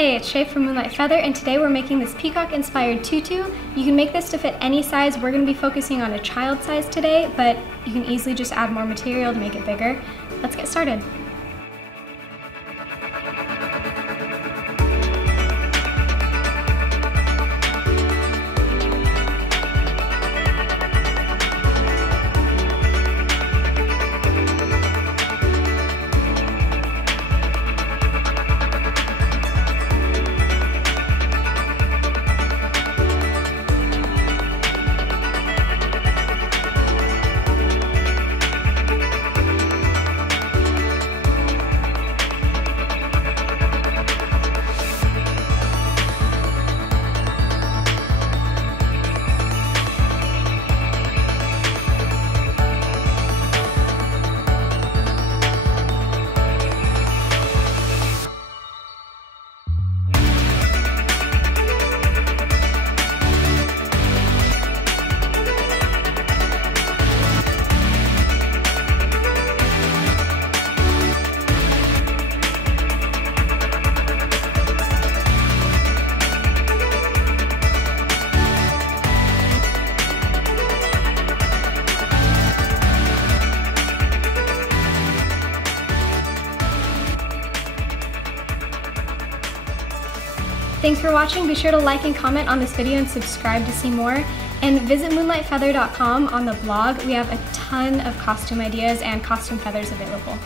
Hey, it's Shay from Moonlight Feather, and today we're making this peacock-inspired tutu. You can make this to fit any size. We're going to be focusing on a child size today, but you can easily just add more material to make it bigger. Let's get started. Thanks for watching. Be sure to like and comment on this video and subscribe to see more. And visit moonlightfeather.com on the blog. We have a ton of costume ideas and costume feathers available.